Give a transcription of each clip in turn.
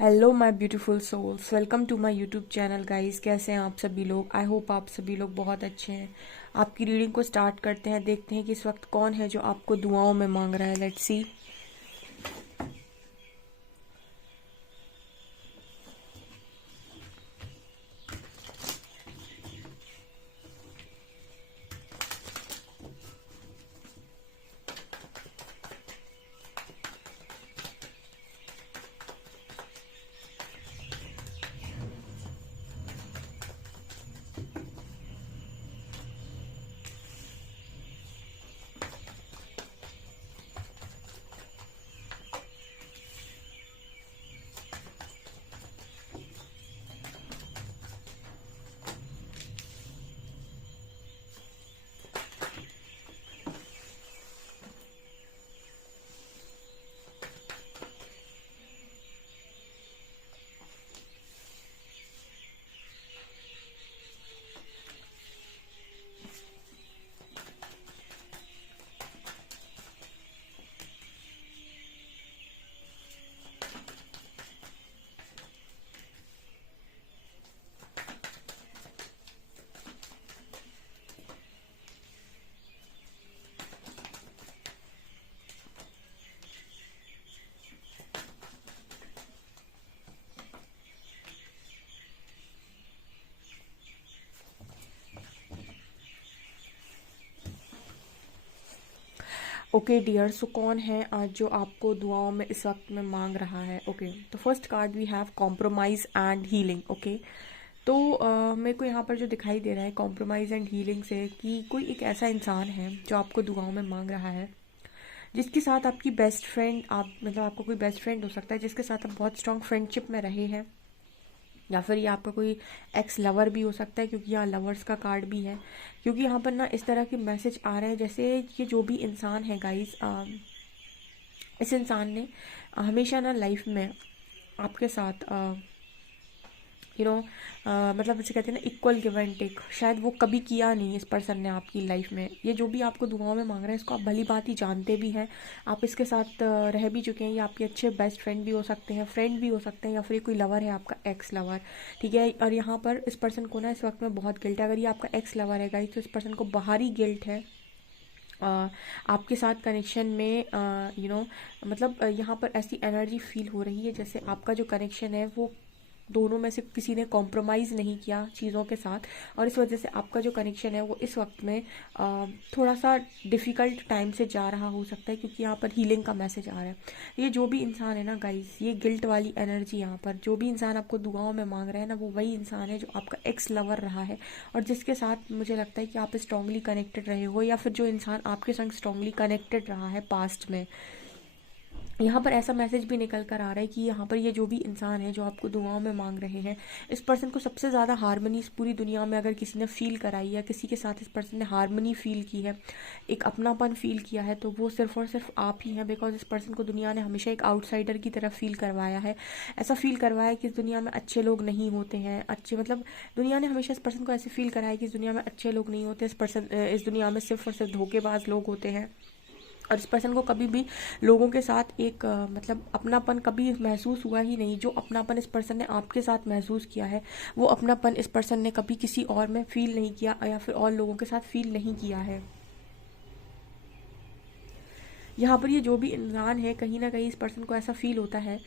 Hello my beautiful souls, welcome to my YouTube channel guys. कैसे हैं आप सभी लोग? आई होप आप सभी लोग बहुत अच्छे हैं। आपकी रीडिंग को स्टार्ट करते हैं, देखते हैं कि इस वक्त कौन है जो आपको दुआओं में मांग रहा है। Let's see. ओके डियर, सो कौन है आज जो आपको दुआओं में इस वक्त में मांग रहा है? ओके, तो first card we have compromise and healing. Okay, तो मेरे को यहाँ पर जो दिखाई दे रहा है कॉम्प्रोमाइज़ एंड हीलिंग से कि कोई एक ऐसा इंसान है जो आपको दुआओं में मांग रहा है, जिसके साथ आपकी बेस्ट फ्रेंड, आप मतलब आपका कोई बेस्ट फ्रेंड हो सकता है जिसके साथ आप बहुत स्ट्रांग फ्रेंडशिप में रहे हैं, या फिर ये आपका कोई एक्स लवर भी हो सकता है, क्योंकि यहाँ लवर्स का कार्ड भी है। क्योंकि यहाँ पर ना इस तरह के मैसेज आ रहे हैं जैसे ये जो भी इंसान है गाइस, इस इंसान ने हमेशा ना लाइफ में आपके साथ मतलब जैसे कहते हैं ना इक्वल गिव एंड टेक, शायद वो कभी किया नहीं इस पर्सन ने आपकी लाइफ में। ये जो भी आपको दुआओं में मांग रहा है इसको आप भली बात ही जानते भी हैं, आप इसके साथ रह भी चुके हैं। ये आपके अच्छे बेस्ट फ्रेंड भी हो सकते हैं, फ्रेंड भी हो सकते हैं, या फिर कोई लवर है आपका एक्स लवर। ठीक है, और यहाँ पर इस पर्सन को ना इस वक्त में बहुत गिल्ट है। अगर ये आपका एक्स लवर है गाइस, तो इस पर्सन को बाहरी गिल्ट है आपके साथ कनेक्शन में। मतलब यहाँ पर ऐसी एनर्जी फील हो रही है जैसे आपका जो कनेक्शन है वो दोनों में से किसी ने कॉम्प्रोमाइज़ नहीं किया चीज़ों के साथ, और इस वजह से आपका जो कनेक्शन है वो इस वक्त में थोड़ा सा डिफ़िकल्ट टाइम से जा रहा हो सकता है, क्योंकि यहाँ पर हीलिंग का मैसेज आ रहा है। ये जो भी इंसान है ना गाइस, ये गिल्ट वाली एनर्जी, यहाँ पर जो भी इंसान आपको दुआओं में मांग रहा है ना, वो वही इंसान है जो आपका एक्स लवर रहा है, और जिसके साथ मुझे लगता है कि आप स्ट्रांगली कनेक्टेड रहे हो, या फिर जो इंसान आपके संग स्ट्रांगली कनेक्टेड रहा है पास्ट में। यहाँ पर ऐसा मैसेज भी निकल कर आ रहा है कि यहाँ पर ये जो भी इंसान है जो आपको दुआओं में मांग रहे हैं, इस पर्सन को सबसे ज़्यादा हारमोनी इस पूरी दुनिया में अगर किसी ने फील कराई है, किसी के साथ इस पर्सन ने हारमोनी फील की है, एक अपनापन फील किया है, तो वो सिर्फ और सिर्फ आप ही हैं। बिकॉज इस पर्सन को दुनिया ने हमेशा एक आउटसाइडर की तरफ फील करवाया है, ऐसा फील करवाया है कि इस दुनिया में अच्छे लोग नहीं होते हैं। अच्छे मतलब दुनिया ने हमेशा इस पर्सन को ऐसे फील कराया कि इस दुनिया में अच्छे लोग नहीं होते, इस दुनिया में सिर्फ और सिर्फ धोखेबाज लोग होते हैं। और इस पर्सन को कभी भी लोगों के साथ एक मतलब अपनापन कभी महसूस हुआ ही नहीं। जो अपनापन इस पर्सन ने आपके साथ महसूस किया है, वो अपनापन इस पर्सन ने कभी किसी और में फील नहीं किया, या फिर और लोगों के साथ फील नहीं किया है। यहाँ पर ये जो भी इंसान है, कहीं ना कहीं इस पर्सन को ऐसा फील होता है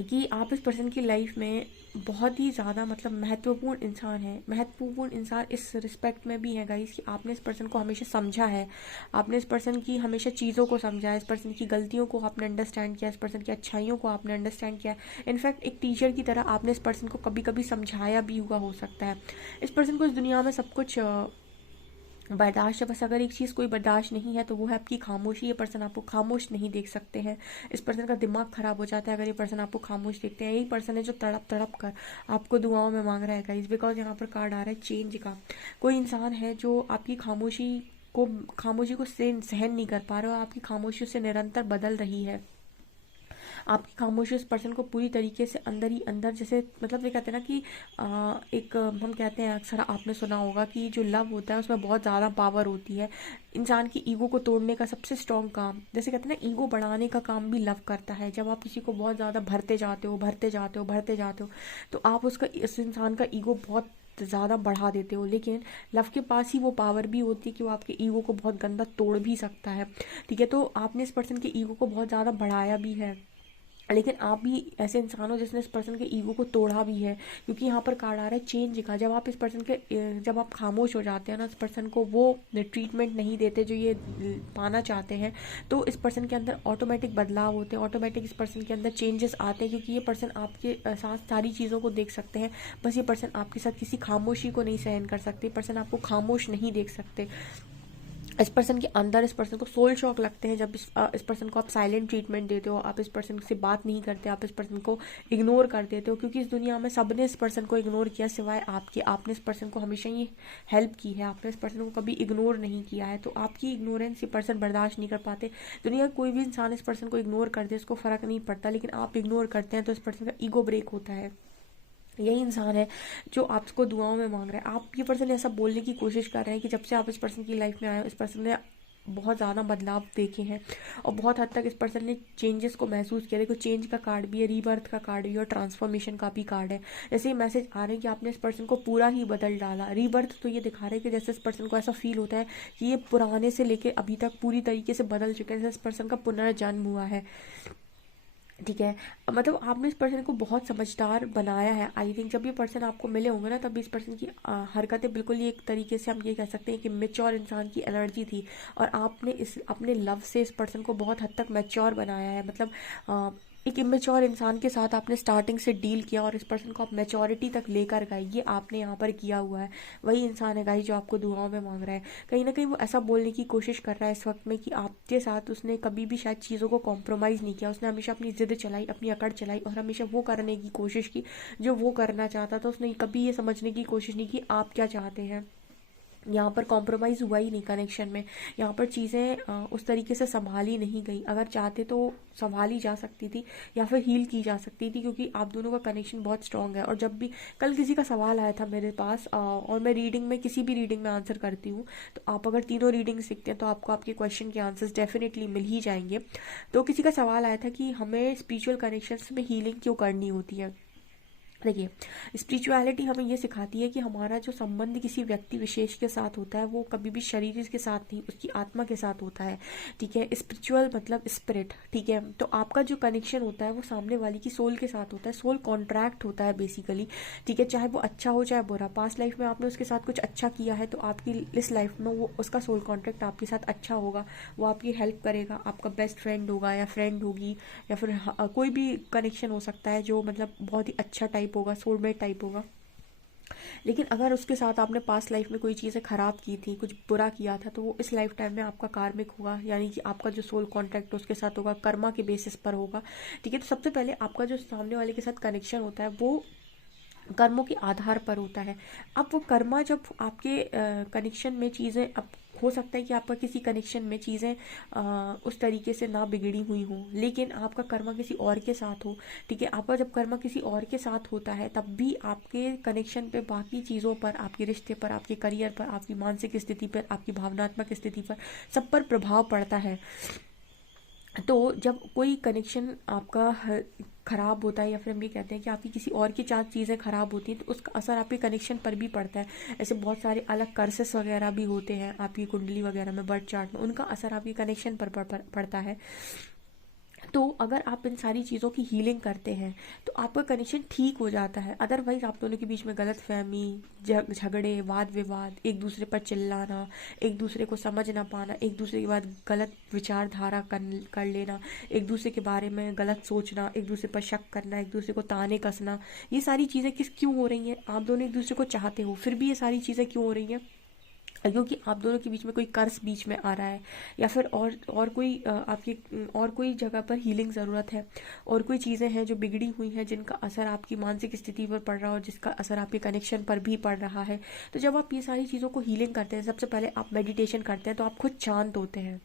कि आप इस पर्सन की लाइफ में बहुत ही ज़्यादा मतलब महत्वपूर्ण इंसान है। महत्वपूर्ण इंसान इस रिस्पेक्ट में भी है गाइस कि आपने इस पर्सन को हमेशा समझा है, आपने इस पर्सन की हमेशा चीज़ों को समझा है, इस पर्सन की गलतियों को आपने अंडरस्टैंड किया, इस पर्सन की अच्छाइयों को आपने अंडरस्टैंड किया। इनफैक्ट एक टीचर की तरह आपने इस पर्सन को कभी कभी समझाया भी हुआ हो सकता है। इस पर्सन को इस दुनिया में सब कुछ बर्दाश्त है, बस अगर एक चीज़ कोई बर्दाश्त नहीं है तो वो है आपकी खामोशी। ये पर्सन आपको खामोश नहीं देख सकते हैं, इस पर्सन का दिमाग ख़राब हो जाता है अगर ये पर्सन आपको खामोश देखते हैं। यही पर्सन है जो तड़प तड़प कर आपको दुआओं में मांग रहा है गाइस। बिकॉज यहाँ पर कार्ड आ रहा है चेंज का। कोई इंसान है जो आपकी खामोशी को सहन नहीं कर पा रहा है, और आपकी खामोशी से निरंतर बदल रही है। आपकी खामोशी उस पर्सन को पूरी तरीके से अंदर ही अंदर, जैसे मतलब ये कहते हैं ना कि एक हम कहते हैं, अक्सर आपने सुना होगा कि जो लव होता है उसमें बहुत ज़्यादा पावर होती है। इंसान की ईगो को तोड़ने का सबसे स्ट्रॉन्ग काम, जैसे कहते हैं ना, ईगो बढ़ाने का काम भी लव करता है। जब आप किसी को बहुत ज़्यादा भरते जाते हो, भरते जाते हो, भरते जाते हो, तो आप उसका, इस इंसान का ईगो बहुत ज़्यादा बढ़ा देते हो। लेकिन लव के पास ही वो पावर भी होती है कि वो आपके ईगो को बहुत गंदा तोड़ भी सकता है। ठीक है, तो आपने इस पर्सन के ईगो को बहुत ज़्यादा बढ़ाया भी है, लेकिन आप भी ऐसे इंसान हो जिसने इस पर्सन के ईगो को तोड़ा भी है, क्योंकि यहाँ पर कार्ड आ रहा है चेंज का। जब आप इस पर्सन के जब आप खामोश हो जाते हैं ना, इस पर्सन को वो ट्रीटमेंट नहीं देते जो ये पाना चाहते हैं, तो इस पर्सन के अंदर ऑटोमेटिक बदलाव होते हैं, ऑटोमेटिक इस पर्सन के अंदर चेंजेस आते हैं, क्योंकि ये पर्सन आपके साथ सारी चीज़ों को देख सकते हैं। बस ये पर्सन आपके साथ किसी खामोशी को नहीं सहन कर सकते, पर्सन आपको खामोश नहीं देख सकते। इस पर्सन के अंदर इस पर्सन को सोल शॉक लगते हैं जब इस पर्सन को आप साइलेंट ट्रीटमेंट देते हो, आप इस पर्सन से बात नहीं करते, आप इस पर्सन को इग्नोर कर देते हो, क्योंकि इस दुनिया में सबने इस पर्सन को इग्नोर किया सिवाय आपके। आपने इस पर्सन को हमेशा ही हेल्प की है, आपने इस पर्सन को कभी इग्नोर नहीं किया है, तो आपकी इग्नोरेंस ये पर्सन बर्दाश्त नहीं कर पाते। दुनिया का कोई भी इंसान इस पर्सन को इग्नोर कर दे, उसको फ़र्क नहीं पड़ता, लेकिन आप इग्नोर करते हैं तो इस पर्सन का ईगो ब्रेक होता है। यही इंसान है जो आपको दुआओं में मांग रहा है। आप ये पर्सन ऐसा बोलने की कोशिश कर रहे हैं कि जब से आप इस पर्सन की लाइफ में आए हो, इस पर्सन ने बहुत ज़्यादा बदलाव देखे हैं और बहुत हद तक इस पर्सन ने चेंजेस को महसूस किया। देखो, चेंज का कार्ड भी है, रीबर्थ का कार्ड भी है और ट्रांसफॉर्मेशन का भी कार्ड है। जैसे ये मैसेज आ रहे हैं कि आपने इस पर्सन को पूरा ही बदल डाला। रीबर्थ तो ये दिखा रहे हैं कि जैसे इस पर्सन को ऐसा फील होता है कि ये पुराने से लेके अभी तक पूरी तरीके से बदल चुके हैं, जैसे इस पर्सन का पुनर्जन्म हुआ है। ठीक है, मतलब आपने इस पर्सन को बहुत समझदार बनाया है। आई थिंक जब ये पर्सन आपको मिले होंगे ना, तभी इस पर्सन की हरकतें बिल्कुल ही एक तरीके से हम ये कह सकते हैं कि मैच्योर इंसान की एनर्जी थी, और आपने इस अपने लव से इस पर्सन को बहुत हद तक मैच्योर बनाया है। मतलब एक इमेच्योर इंसान के साथ आपने स्टार्टिंग से डील किया और इस पर्सन को आप मैच्योरिटी तक लेकर गए, ये आपने यहाँ पर किया हुआ है। वही इंसान है गाइस जो आपको दुआओं में मांग रहा है। कहीं ना कहीं वो ऐसा बोलने की कोशिश कर रहा है इस वक्त में कि आपके साथ उसने कभी भी शायद चीज़ों को कॉम्प्रोमाइज़ नहीं किया, उसने हमेशा अपनी जिद चलाई, अपनी अकड़ चलाई और हमेशा वो करने की कोशिश की जो वो करना चाहता था। उसने कभी ये समझने की कोशिश नहीं की आप क्या चाहते हैं। यहाँ पर कॉम्प्रोमाइज़ हुआ ही नहीं कनेक्शन में, यहाँ पर चीज़ें उस तरीके से संभाली नहीं गई। अगर चाहते तो संभाली जा सकती थी या फिर हील की जा सकती थी, क्योंकि आप दोनों का कनेक्शन बहुत स्ट्रांग है। और जब भी कल किसी का सवाल आया था मेरे पास, और मैं रीडिंग में किसी भी रीडिंग में आंसर करती हूँ, तो आप अगर तीनों रीडिंग सीखते हैं तो आपको आपके क्वेश्चन के आंसर्स डेफिनेटली मिल ही जाएंगे। तो किसी का सवाल आया था कि हमें स्पिरिचुअल कनेक्शंस में हीलिंग क्यों करनी होती है। देखिए, स्पिरिचुअलिटी हमें ये सिखाती है कि हमारा जो संबंध किसी व्यक्ति विशेष के साथ होता है वो कभी भी शरीर के साथ नहीं, उसकी आत्मा के साथ होता है। ठीक है, स्पिरिचुअल मतलब स्पिरिट। ठीक है, तो आपका जो कनेक्शन होता है वो सामने वाली की सोल के साथ होता है, सोल कॉन्ट्रैक्ट होता है बेसिकली। ठीक है, चाहे वो अच्छा हो चाहे बुरा, पास्ट लाइफ में आपने उसके साथ कुछ अच्छा किया है तो आपकी इस लाइफ में वो उसका सोल कॉन्ट्रैक्ट आपके साथ अच्छा होगा, वो आपकी हेल्प करेगा, आपका बेस्ट फ्रेंड होगा या फ्रेंड होगी, या फिर कोई भी कनेक्शन हो सकता है जो मतलब बहुत ही अच्छा टाइप होगा, सोलमेट टाइप होगा। लेकिन अगर उसके साथ आपने पास्ट लाइफ में कोई चीज़ें खराब की थी, कुछ बुरा किया था, तो वो इस लाइफ टाइम में आपका कार्मिक होगा, यानी कि आपका जो सोल कॉन्ट्रैक्ट उसके साथ होगा कर्मा के बेसिस पर होगा। ठीक है, तो सबसे पहले आपका जो सामने वाले के साथ कनेक्शन होता है वो कर्मों के आधार पर होता है। अब वो कर्मा जब आपके कनेक्शन में चीज़ें, अब हो सकता है कि आपका किसी कनेक्शन में चीज़ें उस तरीके से ना बिगड़ी हुई हों, लेकिन आपका कर्मा किसी और के साथ हो। ठीक है, आपका जब कर्मा किसी और के साथ होता है तब भी आपके कनेक्शन पे बाकी चीज़ों पर, आपके रिश्ते पर, आपके करियर पर, आपकी मानसिक स्थिति पर, आपकी भावनात्मक स्थिति पर, सब पर प्रभाव पड़ता है। तो जब कोई कनेक्शन आपका ख़राब होता है, या फिर हम ये कहते हैं कि आपकी किसी और के साथ चीज़ें ख़राब होती हैं, तो उसका असर आपके कनेक्शन पर भी पड़ता है। ऐसे बहुत सारे अलग कर्सेस वगैरह भी होते हैं आपकी कुंडली वगैरह में, बर्थ चार्ट में, उनका असर आपके कनेक्शन पर पड़ता है। तो अगर आप इन सारी चीज़ों की हीलिंग करते हैं तो आपका कनेक्शन ठीक हो जाता है। अदरवाइज आप दोनों के बीच में गलत फहमी, झगड़े, वाद विवाद, एक दूसरे पर चिल्लाना, एक दूसरे को समझ ना पाना, एक दूसरे के बाद गलत विचारधारा कर लेना, एक दूसरे के बारे में गलत सोचना, एक दूसरे पर शक करना, एक दूसरे को ताने कसना, ये सारी चीज़ें क्यों हो रही हैं? आप दोनों एक दूसरे को चाहते हो, फिर भी ये सारी चीज़ें क्यों हो रही हैं? क्योंकि आप दोनों के बीच में कोई कर्ज बीच में आ रहा है, या फिर और कोई आपकी और कोई जगह पर हीलिंग ज़रूरत है, और कोई चीज़ें हैं जो बिगड़ी हुई हैं जिनका असर आपकी मानसिक स्थिति पर पड़ रहा है और जिसका असर आपके कनेक्शन पर भी पड़ रहा है। तो जब आप ये सारी चीज़ों को हीलिंग करते हैं, सबसे पहले आप मेडिटेशन करते हैं तो आप खुद शांत होते हैं।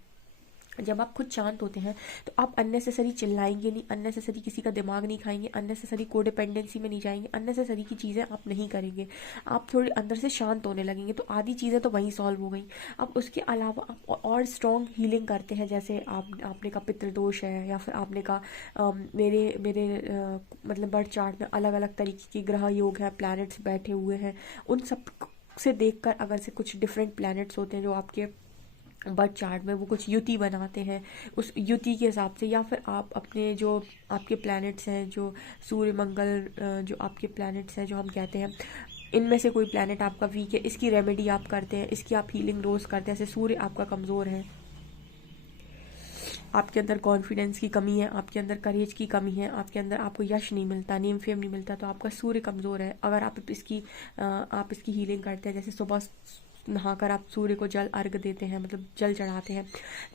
जब आप खुद शांत होते हैं तो आप अननेसेसरी चिल्लाएंगे नहीं, अननेसेसरी किसी का दिमाग नहीं खाएंगे, अननेसेसरी कोडिपेंडेंसी में नहीं जाएंगे, अननेसेसरी की चीज़ें आप नहीं करेंगे। आप थोड़ी अंदर से शांत होने लगेंगे तो आधी चीज़ें तो वहीं सॉल्व हो गई। अब उसके अलावा आप और स्ट्रॉन्ग हीलिंग करते हैं, जैसे आपने कहा पितृदोष है, या फिर आपने कहा मेरे मेरे मतलब बर्थ चार्ट में अलग अलग तरीके के ग्रह योग है, प्लैनेट्स बैठे हुए हैं, उन सब से देखकर अगर से कुछ डिफरेंट प्लैनेट्स होते हैं जो आपके बर्थ चार्ट में वो कुछ युति बनाते हैं, उस युति के हिसाब से, या फिर आप अपने जो आपके प्लैनेट्स हैं, जो सूर्य मंगल जो आपके प्लैनेट्स हैं जो हम कहते हैं, इनमें से कोई प्लैनेट आपका वीक है, इसकी रेमेडी आप करते हैं, इसकी आप हीलिंग रोज करते हैं। जैसे सूर्य आपका कमज़ोर है, आपके अंदर कॉन्फिडेंस की कमी है, आपके अंदर करेज की कमी है, आपके अंदर आपको यश नहीं मिलता, नेम फेम नहीं मिलता, तो आपका सूर्य कमज़ोर है। अगर आप इसकी हीलिंग करते हैं, जैसे सुबह नहाकर आप सूर्य को जल अर्घ देते हैं, मतलब जल चढ़ाते हैं,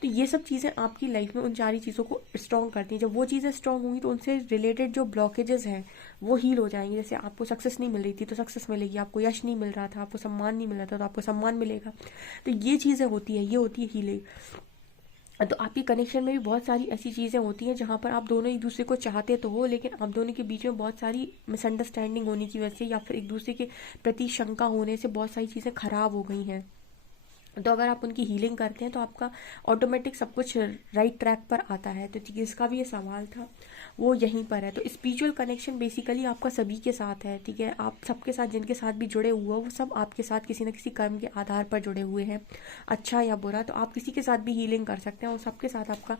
तो ये सब चीज़ें आपकी लाइफ में उन सारी चीज़ों को स्ट्रॉन्ग करती हैं। जब वो चीज़ें स्ट्रॉन्ग होंगी तो उनसे रिलेटेड जो ब्लॉकेजेस हैं वो हील हो जाएंगे। जैसे आपको सक्सेस नहीं मिल रही थी तो सक्सेस मिलेगी, आपको यश नहीं मिल रहा था, आपको सम्मान नहीं मिल रहा था तो आपको सम्मान मिलेगा। तो ये चीज़ें होती है, ये होती है हीलिंग। तो आपकी कनेक्शन में भी बहुत सारी ऐसी चीज़ें होती हैं जहाँ पर आप दोनों एक दूसरे को चाहते तो हो, लेकिन आप दोनों के बीच में बहुत सारी मिसअंडरस्टैंडिंग होने की वजह से या फिर एक दूसरे के प्रति शंका होने से बहुत सारी चीज़ें खराब हो गई हैं। तो अगर आप उनकी हीलिंग करते हैं तो आपका ऑटोमेटिक सब कुछ राइट ट्रैक पर आता है। तो जिसका भी ये सवाल था वो यहीं पर है। तो स्पिरिचुअल कनेक्शन बेसिकली आपका सभी के साथ है, ठीक है। आप सबके साथ जिनके साथ भी जुड़े हुए हो वो सब आपके साथ किसी न किसी कर्म के आधार पर जुड़े हुए हैं, अच्छा या बुरा। तो आप किसी के साथ भी हीलिंग कर सकते हैं और सबके साथ आपका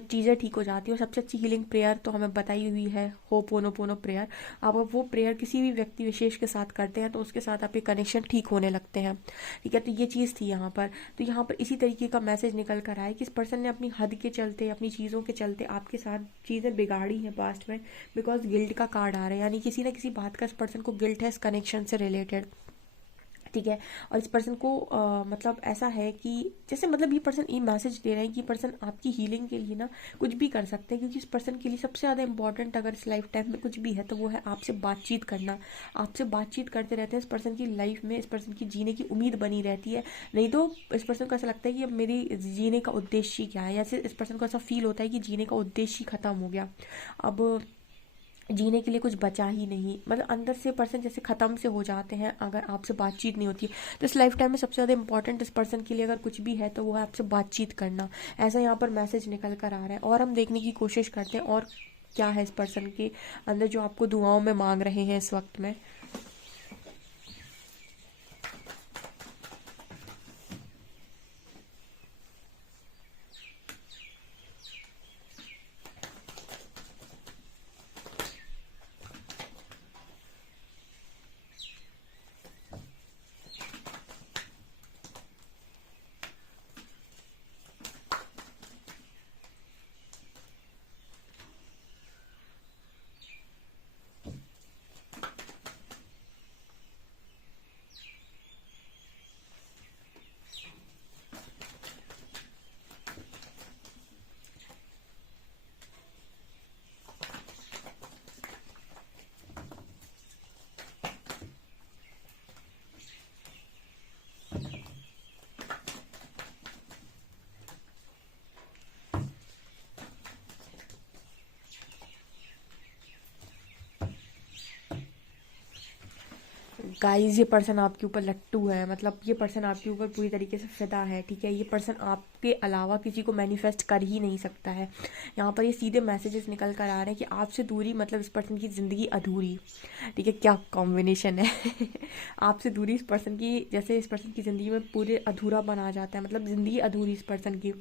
चीज़ें ठीक हो जाती है। और सबसे अच्छी हीलिंग प्रेयर तो हमें बताई हुई है, होपोनोपोनो प्रेयर। आप वो प्रेयर किसी भी व्यक्ति विशेष के साथ करते हैं तो उसके साथ आपके कनेक्शन ठीक होने लगते हैं, ठीक है। तो ये चीज़ थी यहाँ पर। तो यहाँ पर इसी तरीके का मैसेज निकल कर आया कि इस पर्सन ने अपनी हद के चलते, अपनी चीज़ों के चलते आपके साथ चीज़ें बिगाड़ी हैं पास्ट में, बिकॉज गिल्ट का कार्ड आ रहा है, यानी किसी न किसी बात का इस पर्सन को गिल्ट है इस कनेक्शन से रिलेटेड, ठीक है। और इस पर्सन को मतलब ऐसा है कि जैसे मतलब ये पर्सन ये मैसेज दे रहे हैं कि पर्सन आपकी हीलिंग के लिए ना कुछ भी कर सकते हैं, क्योंकि इस पर्सन के लिए सबसे ज़्यादा इंपॉर्टेंट अगर इस लाइफ टाइम में कुछ भी है तो वो है आपसे बातचीत करना। आपसे बातचीत करते रहते हैं, इस पर्सन की लाइफ में इस पर्सन की जीने की उम्मीद बनी रहती है। नहीं तो इस पर्सन को ऐसा लगता है कि अब मेरी जीने का उद्देश्य क्या है, या फिर इस पर्सन को ऐसा फील होता है कि जीने का उद्देश्य ही खत्म हो गया, अब जीने के लिए कुछ बचा ही नहीं। मतलब अंदर से पर्सन जैसे ख़त्म से हो जाते हैं अगर आपसे बातचीत नहीं होती। तो इस लाइफ टाइम में सबसे ज़्यादा इंपॉर्टेंट इस पर्सन के लिए अगर कुछ भी है तो वो है आपसे बातचीत करना। ऐसा यहाँ पर मैसेज निकल कर आ रहा है। और हम देखने की कोशिश करते हैं और क्या है इस पर्सन के अंदर जो आपको दुआओं में मांग रहे हैं इस वक्त में। गाइस ये पर्सन आपके ऊपर लट्टू है, मतलब ये पर्सन आपके ऊपर पूरी तरीके से फिदा है, ठीक है। ये पर्सन आपके अलावा किसी को मैनिफेस्ट कर ही नहीं सकता है। यहाँ पर ये सीधे मैसेजेस निकल कर आ रहे हैं कि आपसे दूरी मतलब इस पर्सन की ज़िंदगी अधूरी, ठीक है। क्या कॉम्बिनेशन है आपसे दूरी इस पर्सन की, जैसे इस पर्सन की ज़िंदगी में पूरे अधूरा बना जाता है, मतलब ज़िंदगी अधूरी इस पर्सन की।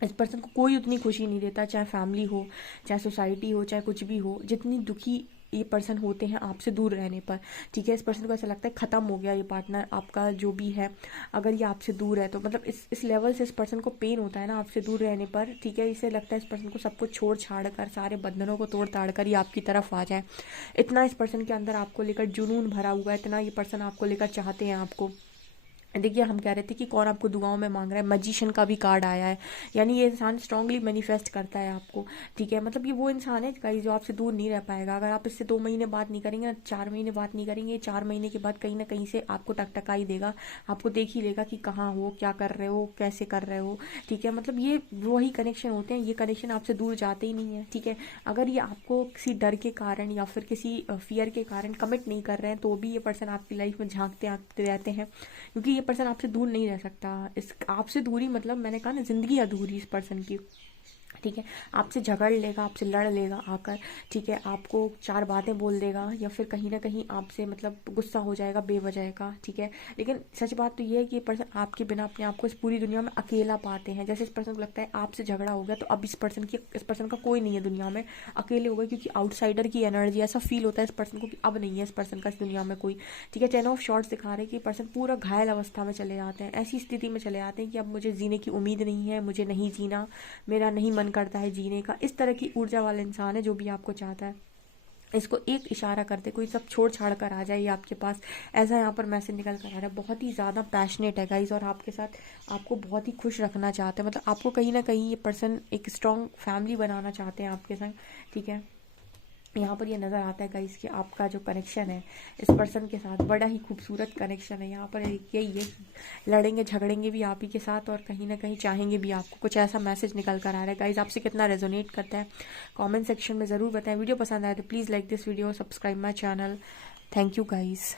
इस पर्सन को कोई उतनी खुशी नहीं देता, चाहे फैमिली हो, चाहे सोसाइटी हो, चाहे कुछ भी हो, जितनी दुखी ये पर्सन होते हैं आपसे दूर रहने पर, ठीक है। इस पर्सन को ऐसा लगता है ख़त्म हो गया ये पार्टनर आपका जो भी है, अगर ये आपसे दूर है तो मतलब इस लेवल से इस पर्सन को पेन होता है ना आपसे दूर रहने पर, ठीक है। इसे लगता है इस पर्सन को सब कुछ छोड़ छाड़ कर, सारे बंधनों को तोड़ ताड़ कर ये आपकी तरफ आ जाए। इतना इस पर्सन के अंदर आपको लेकर जुनून भरा हुआ है, इतना ये पर्सन आपको लेकर चाहते हैं आपको। देखिए हम कह रहे थे कि कौन आपको दुआओं में मांग रहा है, मैजिशियन का भी कार्ड आया है, यानी ये इंसान स्ट्रांगली मैनिफेस्ट करता है आपको, ठीक है। मतलब ये वो इंसान है गाइस जो आपसे दूर नहीं रह पाएगा। अगर आप इससे 2 महीने बात नहीं करेंगे ना, 4 महीने बात नहीं करेंगे, 4 महीने के बाद कहीं ना कहीं से आपको टकटका ही देगा, आपको देख ही लेगा कि कहाँ हो, क्या कर रहे हो, कैसे कर रहे हो, ठीक है। मतलब ये वही कनेक्शन होते हैं, ये कनेक्शन आपसे दूर जाते ही नहीं है, ठीक है। अगर ये आपको किसी डर के कारण या फिर किसी फियर के कारण कमिट नहीं कर रहे हैं, तो भी ये पर्सन आपकी लाइफ में झांकते आते रहते हैं, क्योंकि ये पर्सन आपसे दूर नहीं रह सकता। इस आपसे दूरी मतलब मैंने कहा ना, जिंदगी अधूरी इस पर्सन की, ठीक है। आपसे झगड़ लेगा, आपसे लड़ लेगा आकर, ठीक है। आपको 4 बातें बोल देगा या फिर कहीं ना कहीं आपसे मतलब गुस्सा हो जाएगा बेवजह का, ठीक है। लेकिन सच बात तो ये है कि ये पर्सन आपके बिना अपने आप को इस पूरी दुनिया में अकेला पाते हैं। जैसे इस पर्सन को लगता है आपसे झगड़ा हो गया तो अब इस पर्सन का कोई नहीं है दुनिया में, अकेले हो गए, क्योंकि आउटसाइडर की एनर्जी, ऐसा फील होता है इस पर्सन को कि अब नहीं है इस पर्सन का इस दुनिया में कोई, ठीक है। 10 ऑफ शॉर्ट्स दिखा रहे हैं कि पर्सन पूरा घायल अवस्था में चले जाते हैं, ऐसी स्थिति में चले जाते हैं कि अब मुझे जीने की उम्मीद नहीं है, मुझे नहीं जीना, मेरा नहीं मन करता है जीने का। इस तरह की ऊर्जा वाला इंसान है जो भी आपको चाहता है। इसको एक इशारा करते कोई सब छोड़ छाड़ कर आ जाए आपके पास, ऐसा यहाँ पर मैसेज निकल कर आ रहा है। बहुत ही ज़्यादा पैशनेट है गाइज, और आपके साथ आपको बहुत ही खुश रखना चाहते हैं। मतलब आपको कहीं ना कहीं ये पर्सन एक स्ट्रॉन्ग फैमिली बनाना चाहते हैं आपके संग, ठीक है। यहाँ पर ये नज़र आता है गाइस कि आपका जो कनेक्शन है इस पर्सन के साथ बड़ा ही खूबसूरत कनेक्शन है। यहाँ पर यही है, लड़ेंगे झगड़ेंगे भी आप ही के साथ और कहीं ना कहीं चाहेंगे भी आपको, कुछ ऐसा मैसेज निकल कर आ रहा है गाइस। आपसे कितना रेजोनेट करता है कमेंट सेक्शन में ज़रूर बताएं। वीडियो पसंद आए तो please like this video, subscribe my channel. Thank you guys.